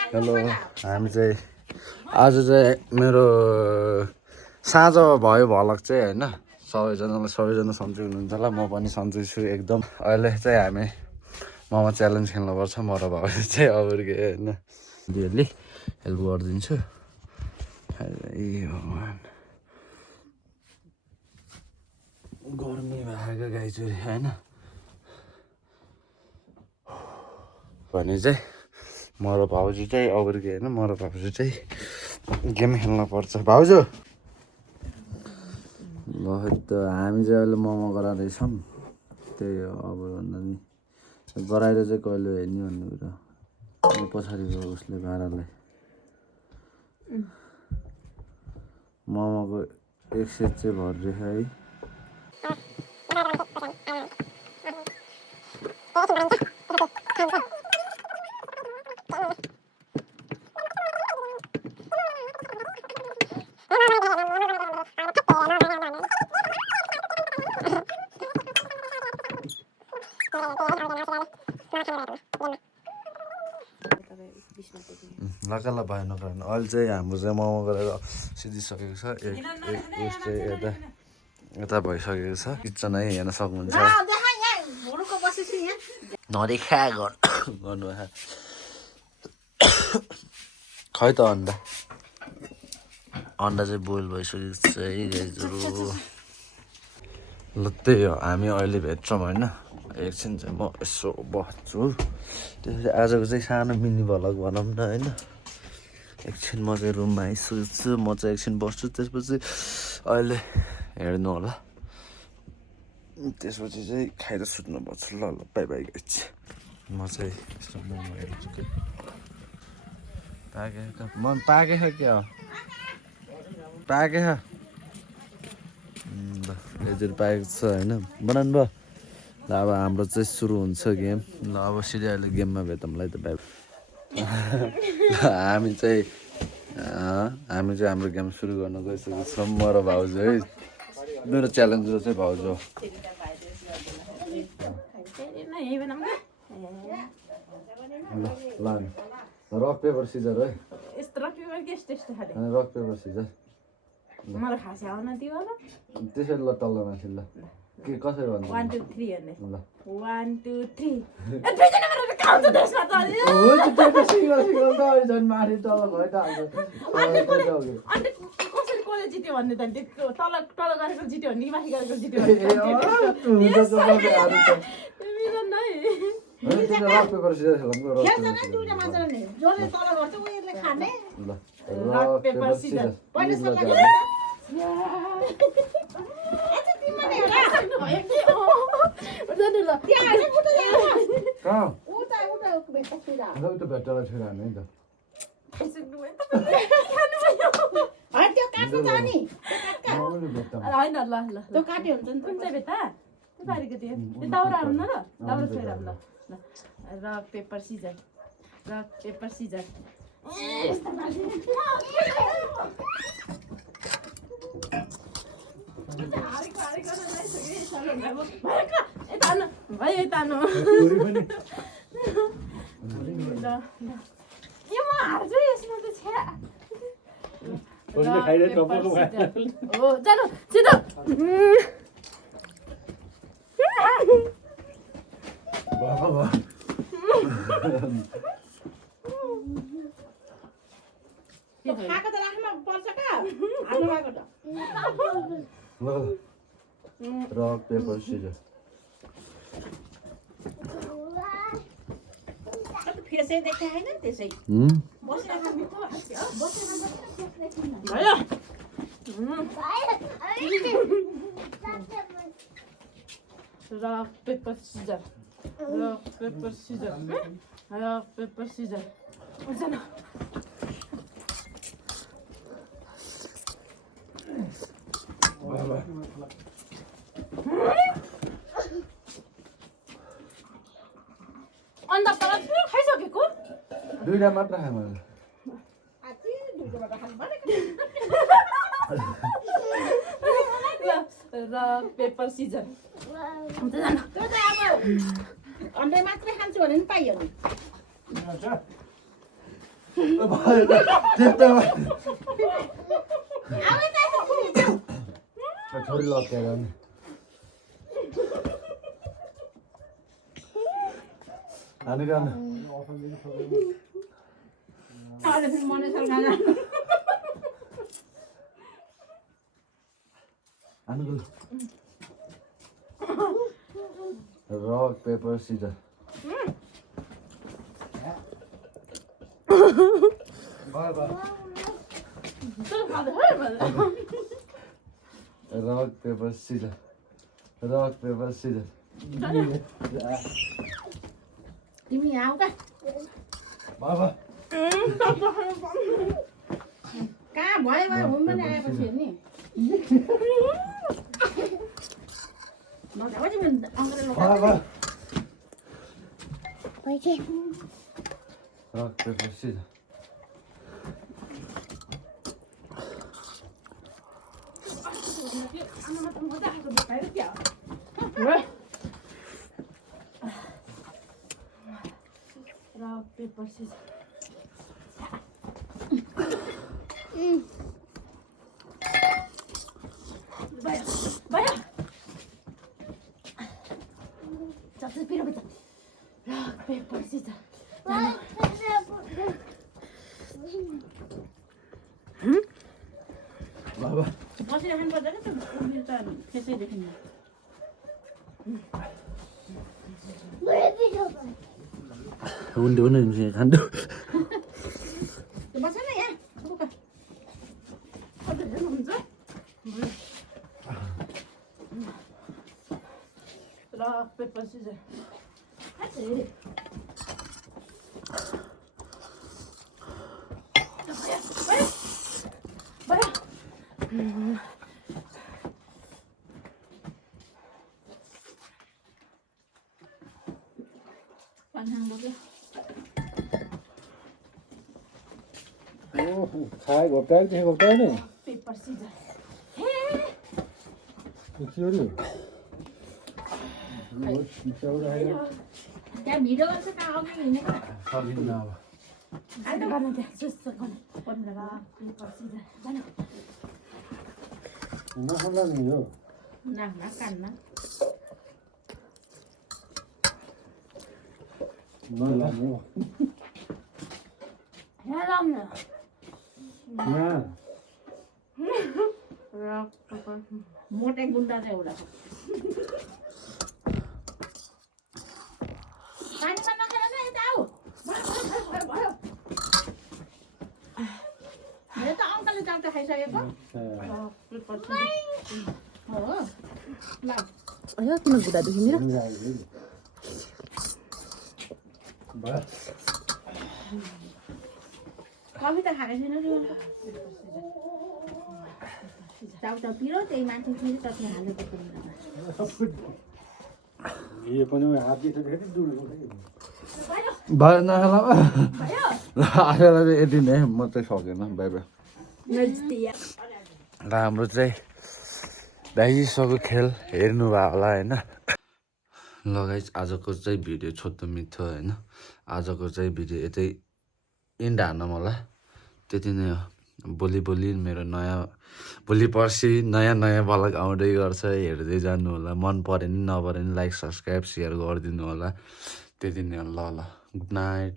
Hello हामी चाहिँ आज चाहिँ मेरो साँझ भयो भलक चाहिँ होइन सबैजना सन्चै हुनुहुन्छ होला म पनि सन्चै छु एकदम अहिले चाहिँ हामी ममा च्यालेन्ज खेल्नुपर्छ म र भाउले चाहिँ अब के होइन दिदीहरूले हेल्प गरिदिन्छु ए भगवान् गर्मी भएको गाई चोरी होइन भने चाहिँ म र भाउजू चाहिँ अब के होइन म र भाउजू चाहिँ गेम खेल्न पर्छ भाउजू ल त हामी चाहिँ अहिले मोमो गराउँदैछौँ त्यही हो अब भन्दा नि गराएर चाहिँ कहिले हेर्ने भन्ने कुरा पछाडिको उसले भाँडालाई मोमोको एक सेट चाहिँ भरिदिएछ है लकाला भएन कारण अहिले चाहिँ हाम्रो चाहिँ मोमो गरेर सिधिसकेको छ एक उस चाहिँ यता भइसकेको छ किचन है हेर्न सक्नुहुन्छ नदेखा गर्नु खै त अन्डा चाहिँ बोइल भइसकेको छ है गाइजहरू ल त्यही हो हामी अहिले भेट्छौँ होइन एकछिन चाहिँ म यसो बस्छु त्यसपछि आजको चाहिँ सानो मिनी भ्लग भनौँ न होइन एकछिन म चाहिँ रुममा आइसकेको छु म चाहिँ एकछिन बस्छु त्यसपछि अहिले हेर्नु होला त्यसपछि चाहिँ खाएर सुत्नुपर्छ ल ल बाई बाई गाइज म चाहिँ यसो मोमो हेर्छु कि पाकेछ क्या पाकेछ ल यति पाकेको छ होइन बनाउनु भयो ल अब हाम्रो चाहिँ सुरु हुन्छ गेम ल अब सिधै अहिले गेममा भेटौँला है त बाई हामी चाहिँ हाम्रो गेम सुरु गर्न गइसकेको छौँ म र भाउजू है मेरो च्यालेन्जर चाहिँ भाउजू हो ल रक पेपर सिजर है रक पेपर सिजर त्यसरी ल तल माथि ल के कसरी भन्नु 1 2 3 हेर्ने ल 1 2 3 सिंगल त झन् माथि तल भयो त कसरी कसले जित्यो भन्ने त तल गरेको जित्यो भने माथि गरेको जित्यो रक पेपर सिजर भेट्टालाई छोराने नि rock paper scissor rock paper scissor फेसै देखे हैन त्यसै बसेर खानु त भयो रक पेपर सिजर अन्डा तर पुरा खाइसकेको दुईटा मात्र खाएँ मैले रक पेपर सिजर अन्डा मात्रै खान्छु भने पनि पाइयो नि छोरी लग्यो नि हानु गर्न अहिले फेरि मनेसर खाना हानु rock paper scissor rock paper scissor rock paper scissor तिमी आऊ का बाबा कहाँ भयो हुँदैन आएपछि नि बाबा rock paper scissor Rock, paper, scissors. Vaya. Entonces, pero rock, paper, scissors. बाबा बसिराख्नु पर्दैन त उनीहरू त त्यसै देखिन्न उन्डे उन्डे खान्डो बस न यहाँ हुन्छ रक पेपर सिजर खाए घोप्टायो कि घोप्टायो नि पेपर सिजर त्यहाँ भिडियो गर्छ कहाँ अघि हिँडेको सकिन्न अब अहिले गर्नु त्यहाँ जस्तो गर्नु पेपर सिजर जान नखाला नि यो नाख्न कान्न नलाग्नु यहाँ लाउनु यहाँ मोटे गुन्डा चाहिँ एउटा पानीमा नखेर न यता आऊ भयो मेरो त अङ्कलले चाउटा खाइसकेको हो ल अयो किन गुडा देखिने कफी त खाएको छैन नि चाउटा पिरो त्यही मान्छे फेरि चटनी हालेको यो पनि भयो नखेला आखेला चाहिँ यति नै म चाहिँ सकेन बाई बाई र हाम्रो चाहिँ भ्याइसक्यो खेल हेर्नुभयो होला होइन ल गाइस आजको चाहिँ भिडियो छोटो मिठो होइन आजको चाहिँ भिडियो यतै इन्ड हान्न मलाई त्यति नै हो भोलि मेरो भोलि पर्सि नयाँ भ्लग आउँदै गर्छ हेर्दै जानु होला मन पऱ्यो नि नपऱ्यो नि लाइक सब्सक्राइब सेयर गरिदिनु होला त्यति नै हो ल गुड नाइट